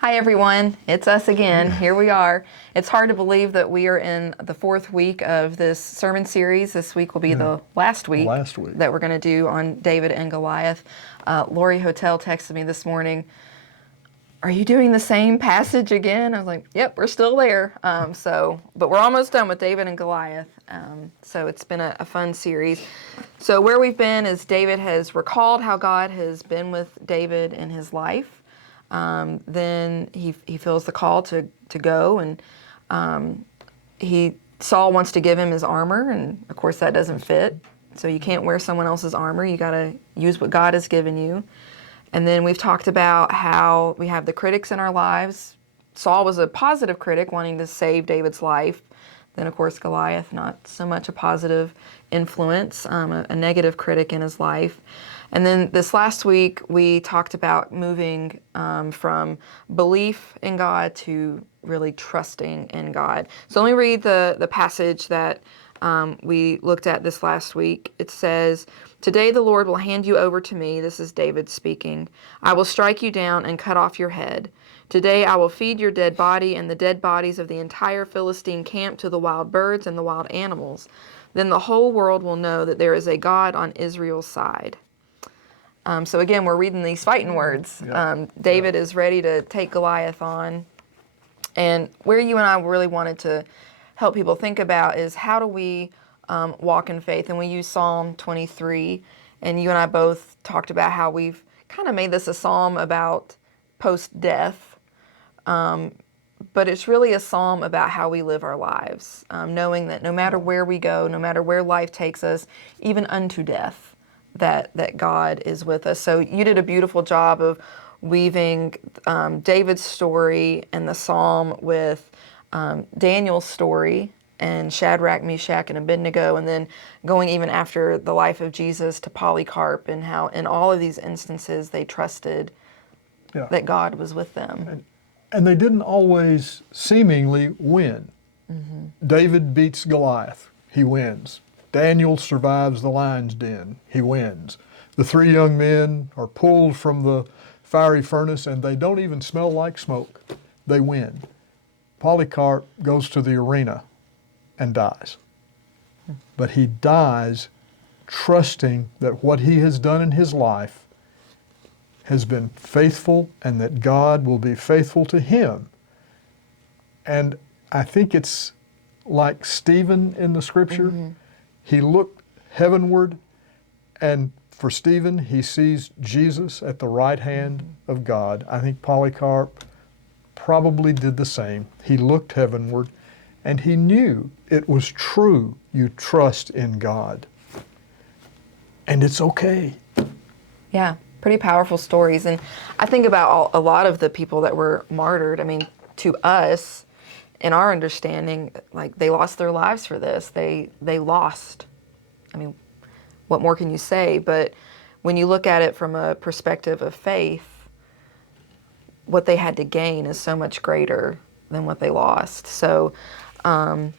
Hi everyone, it's us again. Here we are. It's hard to believe that we are in the fourth week of this sermon series. This week will be the last week that we're going to do on David and Goliath. Lori Hotel texted me this morning, "Are you doing the same passage again?" I was like, "Yep, we're still there." But we're almost done with David and Goliath. So it's been a fun series. So where we've been is David has recalled how God has been with David in his life. Then he feels the call to go, and Saul wants to give him his armor, and of course that doesn't fit. So you can't wear someone else's armor. You got to use what God has given you. And then we've talked about how we have the critics in our lives. Saul was a positive critic wanting to save David's life. Then of course Goliath, not so much a positive influence, a negative critic in his life. And then this last week, we talked about moving from belief in God to really trusting in God. So let me read the passage that we looked at this last week. It says, "Today the Lord will hand you over to me." This is David speaking. "I will strike you down and cut off your head. Today I will feed your dead body and the dead bodies of the entire Philistine camp to the wild birds and the wild animals. Then the whole world will know that there is a God on Israel's side." So again, we're reading these fighting words. David is ready to take Goliath on. And where you and I really wanted to help people think about is how do we walk in faith? And we use Psalm 23. And you and I both talked about how we've kind of made this a psalm about post-death. But it's really a psalm about how we live our lives, knowing that no matter where we go, no matter where life takes us, even unto death, that God is with us. So you did a beautiful job of weaving David's story and the psalm with Daniel's story and Shadrach, Meshach, and Abednego, and then going even after the life of Jesus to Polycarp, and how in all of these instances they trusted that God was with them. And they didn't always seemingly win. David beats Goliath, he wins. Daniel survives the lion's den, he wins. The three young men are pulled from the fiery furnace and they don't even smell like smoke, they win. Polycarp goes to the arena and dies. But he dies trusting that what he has done in his life has been faithful and that God will be faithful to him. And I think it's like Stephen in the scripture. He looked heavenward, and for Stephen, he sees Jesus at the right hand of God. I think Polycarp probably did the same. He looked heavenward, and he knew it was true. You trust in God. And it's okay. Yeah, pretty powerful stories. And I think about a lot of the people that were martyred. I mean, to us, in our understanding, like they lost their lives for this. They lost. I mean, what more can you say? But when you look at it from a perspective of faith, what they had to gain is so much greater than what they lost. So, I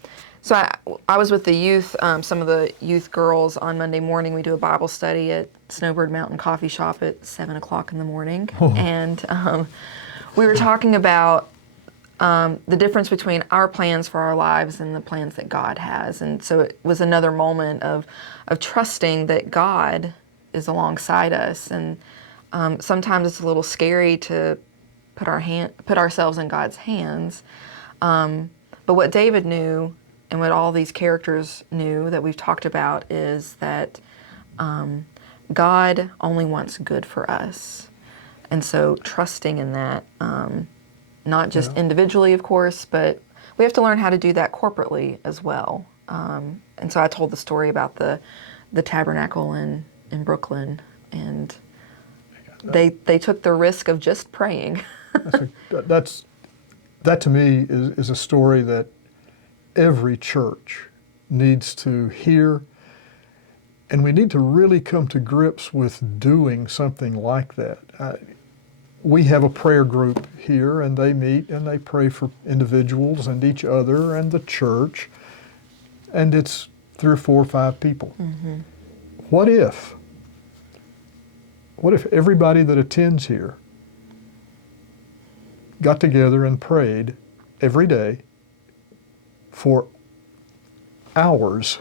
was with the youth, some of the youth girls on Monday morning. We do a Bible study at Snowbird Mountain Coffee Shop at 7 o'clock in the morning. And we were talking about the difference between our plans for our lives and the plans that God has. And so it was another moment of trusting that God is alongside us. And sometimes it's a little scary to put ourselves in God's hands. But what David knew and what all these characters knew that we've talked about is that God only wants good for us. And so trusting in that, not just individually, of course, but we have to learn how to do that corporately as well. And so I told the story about the tabernacle in Brooklyn, and they took the risk of just praying. That to me is a story that every church needs to hear, and we need to really come to grips with doing something like that. We have a prayer group here, and they meet and they pray for individuals and each other and the church, and it's 3 or 4 or 5 people. What if everybody that attends here got together and prayed every day for hours,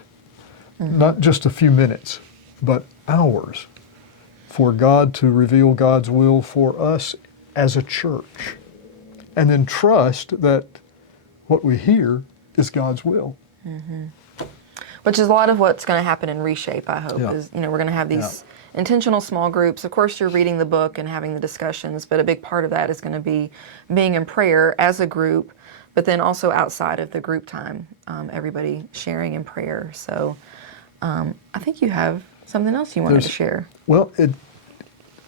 not just a few minutes, but hours, for God to reveal God's will for us as a church. And then trust that what we hear is God's will. Which is a lot of what's going to happen in Reshape, I hope, Yeah. is, we're going to have these intentional small groups. Of course, you're reading the book and having the discussions, but a big part of that is going to be being in prayer as a group, but then also outside of the group time, everybody sharing in prayer. So I think you have something else you wanted to share. Well,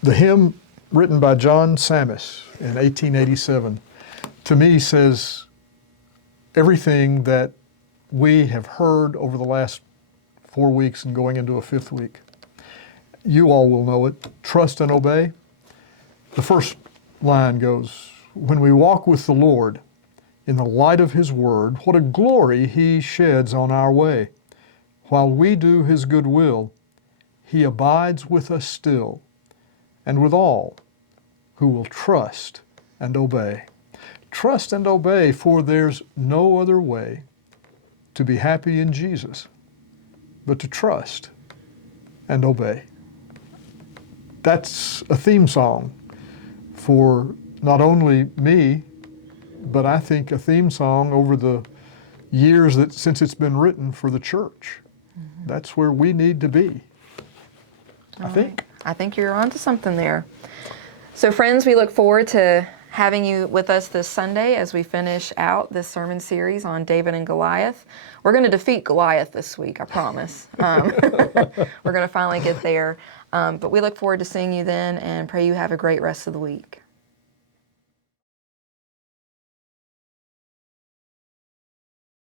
the hymn written by John Sammis in 1887, to me says everything that we have heard over the last 4 weeks and going into a 5th week. You all will know it. Trust and obey. The first line goes, when we walk with the Lord in the light of His word, what a glory He sheds on our way. While we do His good will, He abides with us still, and with all who will trust and obey. Trust and obey, for there's no other way to be happy in Jesus but to trust and obey. That's a theme song for not only me, but I think a theme song over the years that since it's been written for the church. That's where we need to be, I think. I think you're onto something there. So friends, we look forward to having you with us this Sunday as we finish out this sermon series on David and Goliath. We're going to defeat Goliath this week, I promise. We're going to finally get there. But we look forward to seeing you then and pray you have a great rest of the week.